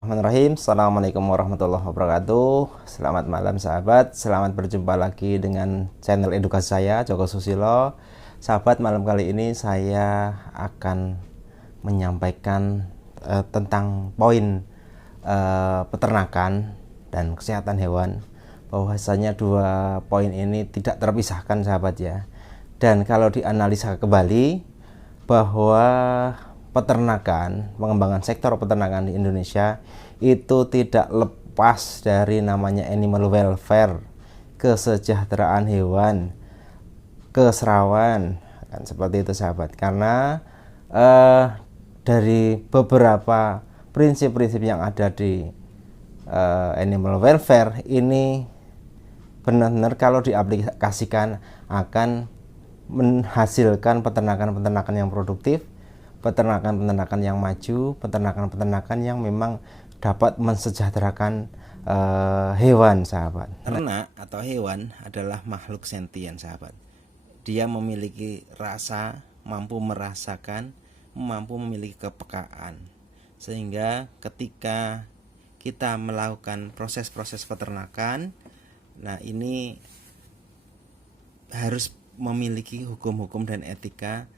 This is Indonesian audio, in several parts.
Bismillahirrahmanirrahim. Assalamualaikum warahmatullahi wabarakatuh. Selamat malam sahabat. Selamat berjumpa lagi dengan channel edukasi saya, Joko Susilo. Sahabat, malam kali ini saya akan menyampaikan tentang poin peternakan dan kesehatan hewan. Bahwasanya dua poin ini tidak terpisahkan sahabat ya. Dan kalau dianalisa kembali bahwa pengembangan sektor peternakan di Indonesia itu tidak lepas dari namanya animal welfare, kesejahteraan hewan, keserawan, kan seperti itu sahabat. Karena dari beberapa prinsip-prinsip yang ada di animal welfare ini benar-benar kalau diaplikasikan akan menghasilkan peternakan-peternakan yang produktif, peternakan-peternakan yang maju, peternakan-peternakan yang memang dapat mensejahterakan hewan sahabat. Ternak atau hewan adalah makhluk sentien sahabat. Dia memiliki rasa, mampu merasakan, mampu memiliki kepekaan. Sehingga ketika kita melakukan proses-proses peternakan, nah ini harus memiliki hukum-hukum dan etika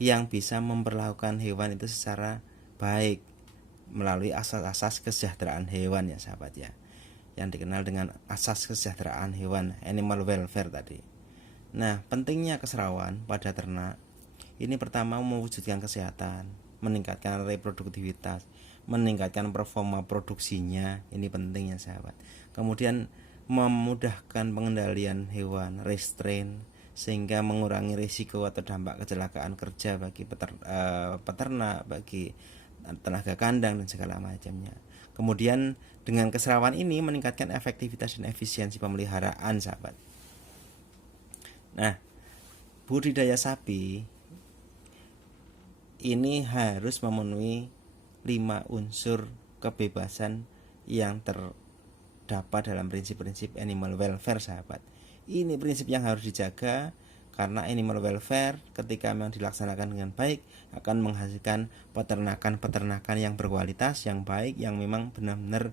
yang bisa memperlakukan hewan itu secara baik melalui asas-asas kesejahteraan hewan ya sahabat ya, yang dikenal dengan asas kesejahteraan hewan, animal welfare tadi. Nah, pentingnya keserawan pada ternak ini pertama mewujudkan kesehatan, meningkatkan reproduktivitas, meningkatkan performa produksinya, ini pentingnya sahabat. Kemudian memudahkan pengendalian hewan, restrain, sehingga mengurangi risiko atau dampak kecelakaan kerja bagi peternak, bagi tenaga kandang dan segala macamnya. Kemudian dengan keserawan ini meningkatkan efektivitas dan efisiensi pemeliharaan sahabat. Nah, budidaya sapi ini harus memenuhi 5 unsur kebebasan yang terdapat dalam prinsip-prinsip animal welfare sahabat. Ini prinsip yang harus dijaga karena animal welfare ketika memang dilaksanakan dengan baik akan menghasilkan peternakan-peternakan yang berkualitas, yang baik, yang memang benar-benar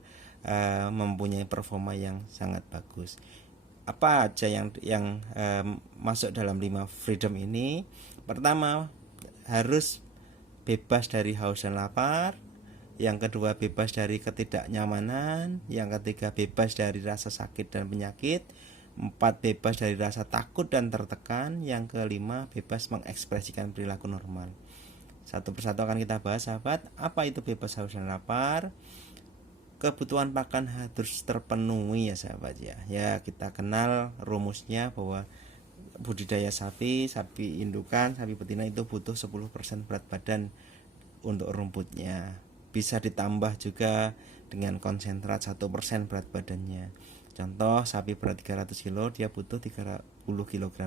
mempunyai performa yang sangat bagus. Apa aja yang masuk dalam 5 freedom ini? Pertama, harus bebas dari haus dan lapar. Yang kedua, bebas dari ketidaknyamanan. Yang ketiga, bebas dari rasa sakit dan penyakit. 4, bebas dari rasa takut dan tertekan. Yang kelima, bebas mengekspresikan perilaku normal. Satu persatu akan kita bahas sahabat. Apa itu bebas haus dan lapar? Kebutuhan pakan harus terpenuhi ya sahabat ya. Ya, kita kenal rumusnya bahwa budidaya sapi indukan, sapi betina itu butuh 10% berat badan untuk rumputnya. Bisa ditambah juga dengan konsentrat 1% berat badannya. Contoh, sapi berat 300 kg, dia butuh 30 kg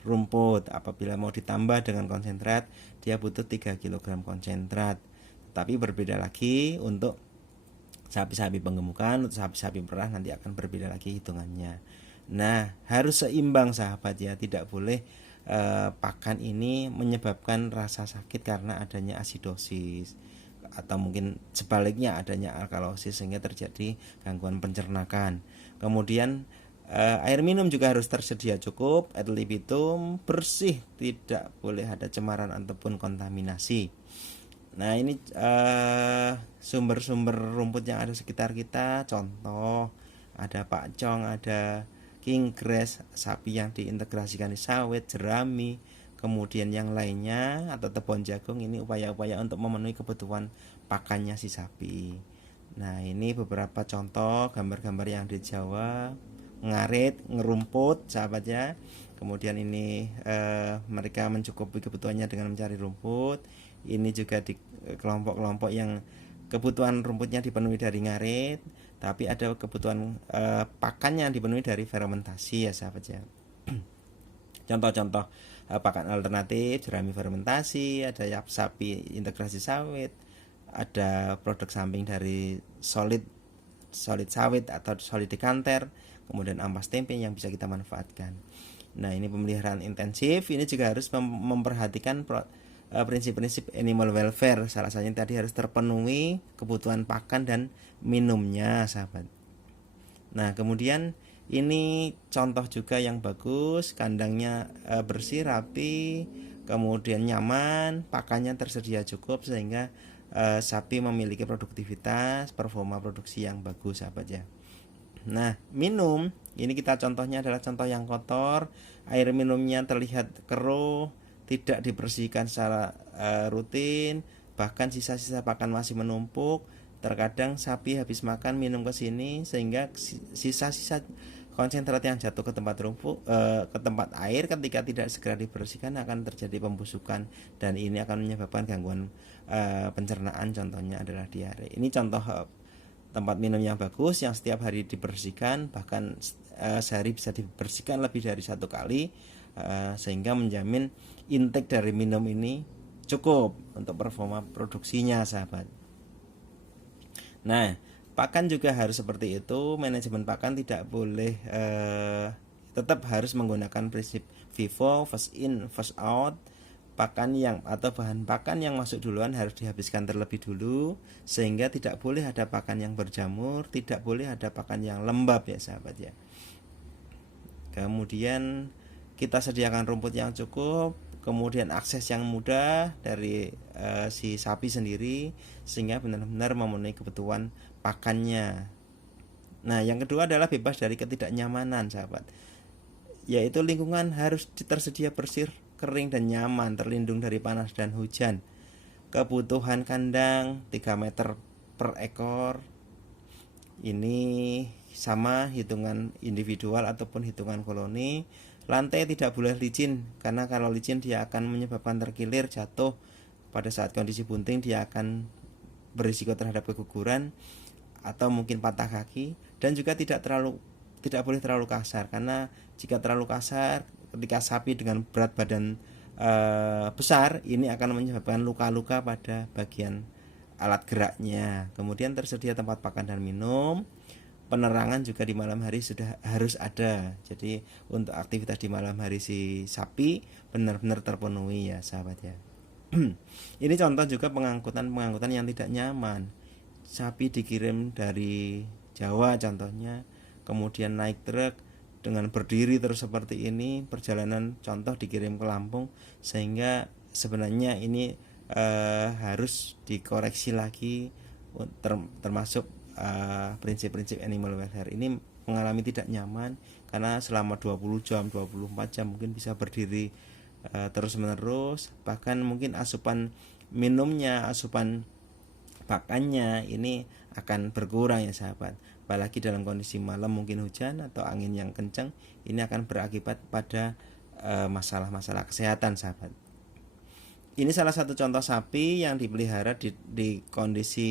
rumput. Apabila mau ditambah dengan konsentrat, dia butuh 3 kg konsentrat. Tapi berbeda lagi untuk sapi-sapi penggemukan, untuk sapi-sapi perah nanti akan berbeda lagi hitungannya. Nah, harus seimbang sahabat ya, tidak boleh pakan ini menyebabkan rasa sakit karena adanya asidosis, atau mungkin sebaliknya adanya alkalosis sehingga terjadi gangguan pencernaan. Kemudian air minum juga harus tersedia cukup, ad libitum, bersih, tidak boleh ada cemaran ataupun kontaminasi. Nah, ini sumber-sumber rumput yang ada sekitar kita, contoh ada pakcong, ada king grass, sapi yang diintegrasikan di sawit, jerami, kemudian yang lainnya atau tebon jagung. Ini upaya-upaya untuk memenuhi kebutuhan pakannya si sapi. Nah, ini beberapa contoh gambar-gambar yang di Jawa, ngarit, ngerumput sahabat ya. Kemudian ini mereka mencukupi kebutuhannya dengan mencari rumput. Ini juga di kelompok-kelompok yang kebutuhan rumputnya dipenuhi dari ngarit, tapi ada kebutuhan pakannya yang dipenuhi dari fermentasi ya sahabat ya. Contoh-contoh pakan alternatif, jerami fermentasi, ada sapi integrasi sawit, ada produk samping dari solid sawit atau solid dekanter, kemudian ampas tempe yang bisa kita manfaatkan. Nah, ini pemeliharaan intensif, ini juga harus memperhatikan prinsip-prinsip animal welfare. Salah satunya tadi harus terpenuhi kebutuhan pakan dan minumnya, sahabat. Nah, kemudian ini contoh juga yang bagus, kandangnya bersih, rapi, kemudian nyaman, pakannya tersedia cukup sehingga sapi memiliki produktivitas, performa produksi yang bagus, sahabat ya. Nah, minum, ini kita contohnya adalah contoh yang kotor, air minumnya terlihat keruh, tidak dibersihkan secara rutin, bahkan sisa-sisa pakan masih menumpuk. Terkadang sapi habis makan minum ke sini sehingga sisa-sisa konsentrat yang jatuh ke tempat ke tempat air ketika tidak segera dibersihkan akan terjadi pembusukan dan ini akan menyebabkan gangguan pencernaan, contohnya adalah diare. Ini contoh tempat minum yang bagus yang setiap hari dibersihkan, bahkan sehari bisa dibersihkan lebih dari 1 kali, sehingga menjamin intake dari minum ini cukup untuk performa produksinya, sahabat. Nah, pakan juga harus seperti itu. Manajemen pakan tidak boleh tetap harus menggunakan prinsip FIFO, first in first out. Pakan yang atau bahan pakan yang masuk duluan harus dihabiskan terlebih dulu, sehingga tidak boleh ada pakan yang berjamur, tidak boleh ada pakan yang lembab ya, sahabat ya. Kemudian kita sediakan rumput yang cukup, kemudian akses yang mudah dari si sapi sendiri sehingga benar-benar memenuhi kebutuhan pakannya. Nah, yang kedua adalah bebas dari ketidaknyamanan, sahabat. Yaitu lingkungan harus tersedia bersih, kering dan nyaman, terlindung dari panas dan hujan. Kebutuhan kandang 3 meter per ekor. Ini sama hitungan individual ataupun hitungan koloni. Lantai tidak boleh licin, karena kalau licin dia akan menyebabkan terkilir, jatuh. Pada saat kondisi bunting dia akan berisiko terhadap keguguran atau mungkin patah kaki. Dan juga tidak boleh terlalu kasar, karena jika terlalu kasar ketika sapi dengan berat badan besar, ini akan menyebabkan luka-luka pada bagian alat geraknya. Kemudian tersedia tempat pakan dan minum. Penerangan juga di malam hari sudah harus ada. Jadi untuk aktivitas di malam hari si sapi benar-benar terpenuhi ya, sahabat ya. Ini contoh juga pengangkutan yang tidak nyaman. Sapi dikirim dari Jawa contohnya, kemudian naik truk dengan berdiri terus seperti ini, perjalanan contoh dikirim ke Lampung, sehingga sebenarnya ini harus dikoreksi lagi, termasuk prinsip-prinsip animal welfare ini mengalami tidak nyaman karena selama 20 jam, 24 jam mungkin bisa berdiri terus menerus, bahkan mungkin asupan minumnya, asupan pakannya ini akan berkurang ya, sahabat. Apalagi dalam kondisi malam mungkin hujan atau angin yang kencang, ini akan berakibat pada masalah-masalah kesehatan, sahabat. Ini salah satu contoh sapi yang dipelihara di kondisi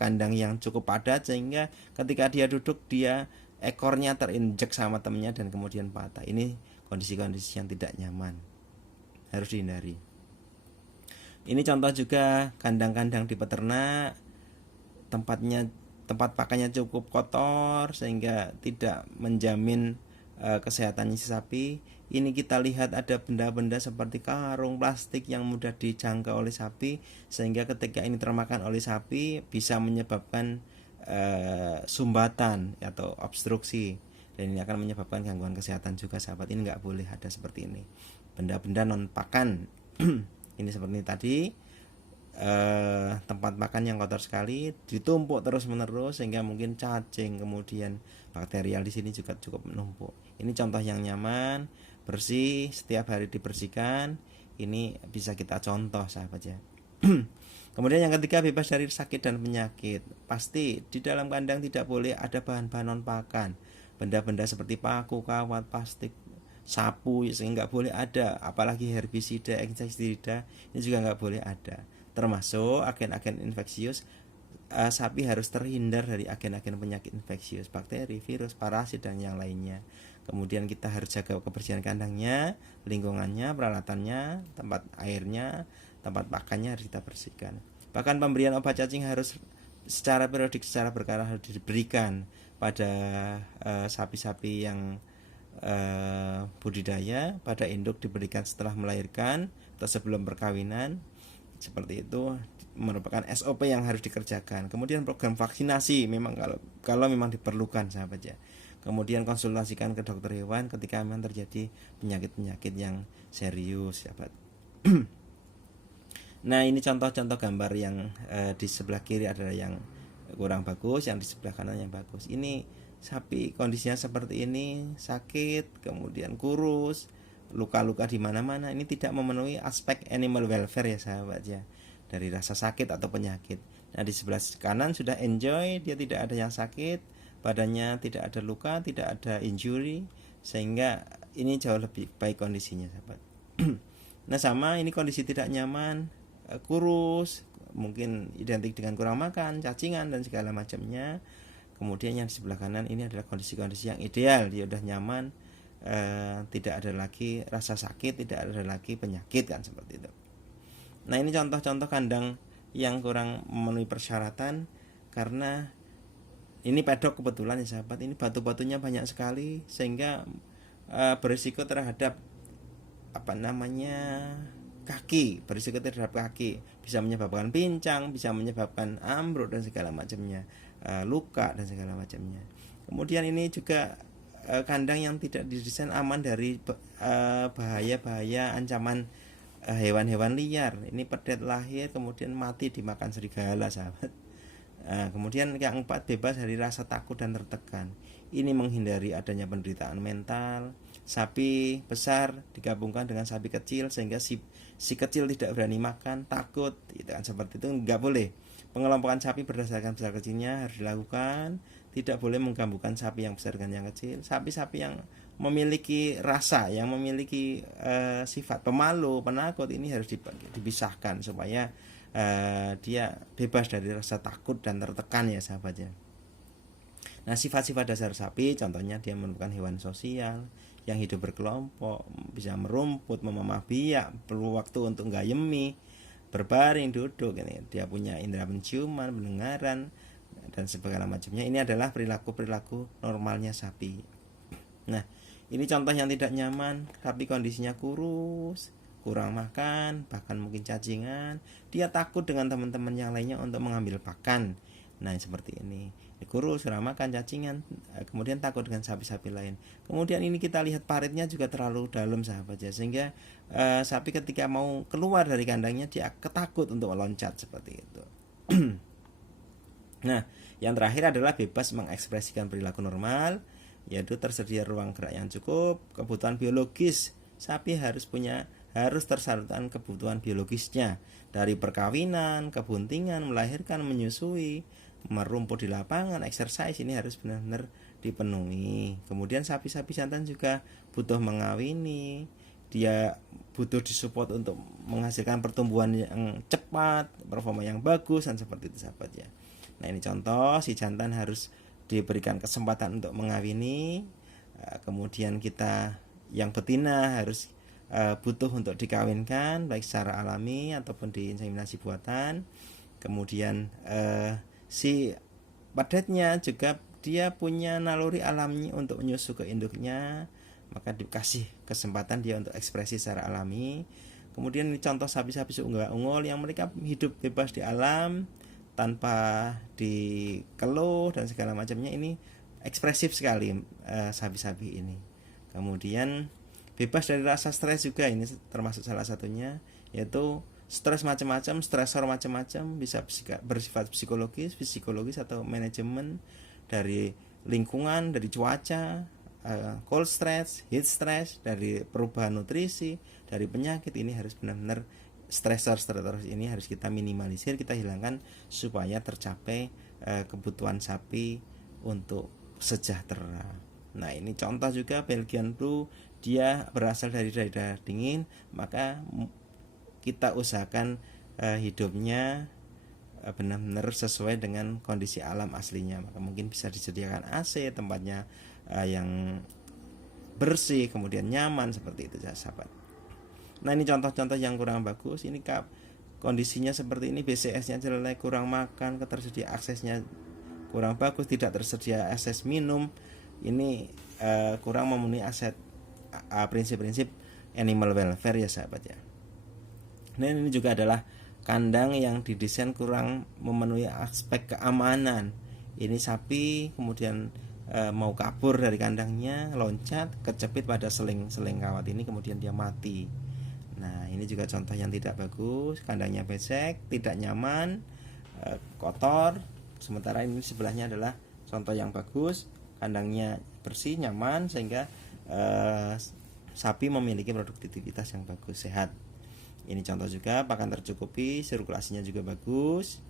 kandang yang cukup padat, sehingga ketika dia duduk dia ekornya terinjek sama temennya dan kemudian patah. Ini kondisi-kondisi yang tidak nyaman, harus dihindari. Ini contoh juga kandang-kandang di peternak, tempat pakannya cukup kotor sehingga tidak menjamin kesehatannya si sapi. Ini kita lihat ada benda-benda seperti karung plastik yang mudah dijangkau oleh sapi, sehingga ketika ini termakan oleh sapi bisa menyebabkan sumbatan atau obstruksi, dan ini akan menyebabkan gangguan kesehatan juga, sahabat. Ini nggak boleh ada seperti ini. Benda-benda non pakan ini seperti tadi, tempat makan yang kotor sekali, ditumpuk terus menerus sehingga mungkin cacing, kemudian bakterial di sini juga cukup menumpuk. Ini contoh yang nyaman, bersih, setiap hari dibersihkan. Ini bisa kita contoh, sahabat ya. Kemudian yang ketiga, bebas dari sakit dan penyakit. Pasti di dalam kandang tidak boleh ada bahan-bahan non pakan, benda-benda seperti paku, kawat, plastik, sapu, sehingga nggak boleh ada. Apalagi herbisida, insektisida, ini juga nggak boleh ada. Termasuk agen-agen infeksius. Sapi harus terhindar dari agen-agen penyakit infeksius, bakteri, virus, parasit dan yang lainnya. Kemudian kita harus jaga kebersihan kandangnya, lingkungannya, peralatannya, tempat airnya, tempat pakannya harus kita bersihkan. Bahkan pemberian obat cacing harus secara periodik, secara berkala harus diberikan pada sapi-sapi yang budidaya pada induk diberikan setelah melahirkan atau sebelum perkawinan, seperti itu merupakan SOP yang harus dikerjakan. Kemudian program vaksinasi memang kalau memang diperlukan, sahabat ya. Kemudian konsultasikan ke dokter hewan ketika memang terjadi penyakit-penyakit yang serius, sahabat. Nah, ini contoh-contoh gambar yang di sebelah kiri adalah yang kurang bagus, yang di sebelah kanan yang bagus. Ini sapi kondisinya seperti ini, sakit, kemudian kurus, luka-luka di mana-mana. Ini tidak memenuhi aspek animal welfare ya, sahabat ya, dari rasa sakit atau penyakit. Nah, di sebelah kanan sudah enjoy, dia tidak ada yang sakit, badannya tidak ada luka, tidak ada injury, sehingga ini jauh lebih baik kondisinya, sahabat. Nah, sama ini kondisi tidak nyaman, kurus, mungkin identik dengan kurang makan, cacingan dan segala macamnya. Kemudian yang di sebelah kanan ini adalah kondisi-kondisi yang ideal, dia sudah nyaman, tidak ada lagi rasa sakit, tidak ada lagi penyakit, kan seperti itu. Nah, ini contoh-contoh kandang yang kurang memenuhi persyaratan, karena ini pedok kebetulan ya, sahabat. Ini batu-batunya banyak sekali sehingga berisiko terhadap kaki, berisiko terhadap kaki, bisa menyebabkan pincang, bisa menyebabkan ambruk dan segala macamnya, luka dan segala macamnya. Kemudian ini juga kandang yang tidak didesain aman dari bahaya-bahaya ancaman hewan-hewan liar. Ini pedet lahir kemudian mati dimakan serigala, sahabat. Kemudian yang keempat, bebas dari rasa takut dan tertekan. Ini menghindari adanya penderitaan mental. Sapi besar digabungkan dengan sapi kecil sehingga si kecil tidak berani makan, takut, gitu kan, seperti itu nggak boleh. Pengelompokan sapi berdasarkan besar kecilnya harus dilakukan. Tidak boleh menggabungkan sapi yang besar dengan yang kecil. Sapi-sapi yang memiliki rasa, yang memiliki sifat pemalu, penakut, ini harus dipisahkan supaya dia bebas dari rasa takut dan tertekan ya, sahabatnya. Nah, sifat-sifat dasar sapi contohnya dia merupakan hewan sosial yang hidup berkelompok, bisa merumput, memamah biak, perlu waktu untuk gayemi, berbaring, duduk. Ini dia punya indera penciuman, pendengaran dan segala macamnya. Ini adalah perilaku-perilaku normalnya sapi. Nah, ini contoh yang tidak nyaman, sapi kondisinya kurus, kurang makan, bahkan mungkin cacingan. Dia takut dengan teman-teman yang lainnya untuk mengambil pakan. Nah, seperti ini. Kurus, kurang makan, cacingan, kemudian takut dengan sapi-sapi lain. Kemudian ini kita lihat paritnya juga terlalu dalam, sahabat ya, sehingga sapi ketika mau keluar dari kandangnya dia ketakut untuk meloncat seperti itu. Nah, yang terakhir adalah bebas mengekspresikan perilaku normal, yaitu tersedia ruang gerak yang cukup, kebutuhan biologis. Sapi harus tersalurkan kebutuhan biologisnya dari perkawinan, kebuntingan, melahirkan, menyusui, merumput di lapangan, exercise, ini harus benar-benar dipenuhi. Kemudian sapi-sapi jantan juga butuh mengawini, dia butuh disupport untuk menghasilkan pertumbuhan yang cepat, performa yang bagus dan seperti itu, sahabat ya. Nah, ini contoh, si jantan harus diberikan kesempatan untuk mengawini. Kemudian kita yang betina harus butuh untuk dikawinkan baik secara alami ataupun diinseminasi buatan. Kemudian si padatnya juga dia punya naluri alami untuk menyusu ke induknya, maka dikasih kesempatan dia untuk ekspresi secara alami. Kemudian ini contoh sapi-sapi unggal-unggal yang mereka hidup bebas di alam tanpa dikeluh dan segala macamnya. Ini ekspresif sekali sapi-sapi ini. Kemudian bebas dari rasa stres juga, ini termasuk salah satunya, yaitu stres macam-macam, stresor macam-macam, bisa bersifat psikologis atau manajemen dari lingkungan, dari cuaca, cold stress, heat stress, dari perubahan nutrisi, dari penyakit. Ini harus benar-benar stresor ini harus kita minimalisir, kita hilangkan supaya tercapai kebutuhan sapi untuk sejahtera. Nah, ini contoh juga Belgian Blue, dia berasal dari daerah dingin, maka kita usahakan hidupnya benar-benar sesuai dengan kondisi alam aslinya. Maka mungkin bisa disediakan AC, tempatnya yang bersih, kemudian nyaman, seperti itu ya, sahabat. Nah, ini contoh-contoh yang kurang bagus. Ini kondisinya seperti ini, BCS-nya jelek, kurang makan, ketersediaan aksesnya kurang bagus, tidak tersedia akses minum. Ini kurang memenuhi prinsip-prinsip animal welfare ya sahabat ya. Nah ini juga adalah kandang yang didesain kurang memenuhi aspek keamanan. Ini sapi kemudian mau kabur dari kandangnya, loncat, kecepit pada seling kawat ini, kemudian dia mati. Nah ini juga contoh yang tidak bagus. Kandangnya becek, tidak nyaman, kotor. Sementara ini sebelahnya adalah contoh yang bagus, kandangnya bersih, nyaman, sehingga sapi memiliki produktivitas yang bagus, sehat. Ini contoh juga, pakan tercukupi, sirkulasinya juga bagus.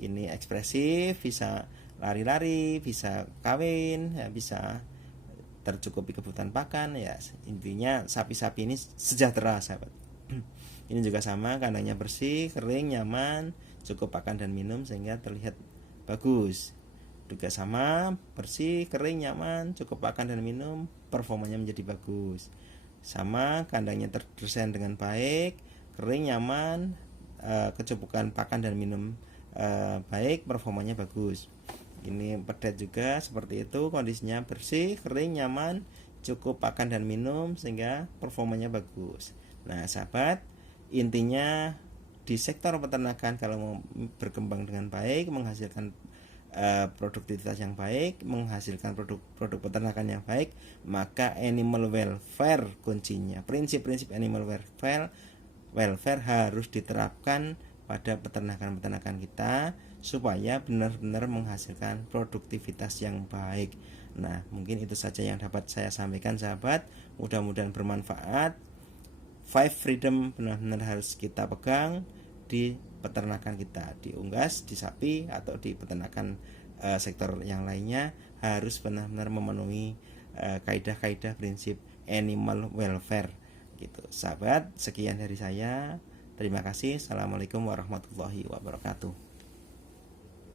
Ini ekspresif, bisa lari-lari, bisa kawin, ya, bisa tercukupi kebutuhan pakan ya. Intinya sapi-sapi ini sejahtera sahabat. Ini juga sama, kandangnya bersih, kering, nyaman, cukup pakan dan minum sehingga terlihat bagus. Juga sama, bersih, kering, nyaman, cukup pakan dan minum, performanya menjadi bagus. Sama, kandangnya terdesain dengan baik, kering, nyaman, kecukupan pakan dan minum baik, performanya bagus. Ini pedet juga seperti itu, kondisinya bersih, kering, nyaman, cukup pakan dan minum sehingga performanya bagus. Nah sahabat, intinya di sektor peternakan kalau mau berkembang dengan baik, menghasilkan produktivitas yang baik, menghasilkan produk peternakan yang baik, maka animal welfare kuncinya. Prinsip-prinsip animal welfare harus diterapkan pada peternakan kita supaya benar-benar menghasilkan produktivitas yang baik. Nah, mungkin itu saja yang dapat saya sampaikan sahabat. Mudah-mudahan bermanfaat. 5 freedom benar-benar harus kita pegang di peternakan kita, di unggas, di sapi, atau di peternakan sektor yang lainnya, harus benar-benar memenuhi kaidah-kaidah prinsip animal welfare gitu. Sahabat, sekian dari saya. Terima kasih. Assalamualaikum warahmatullahi wabarakatuh.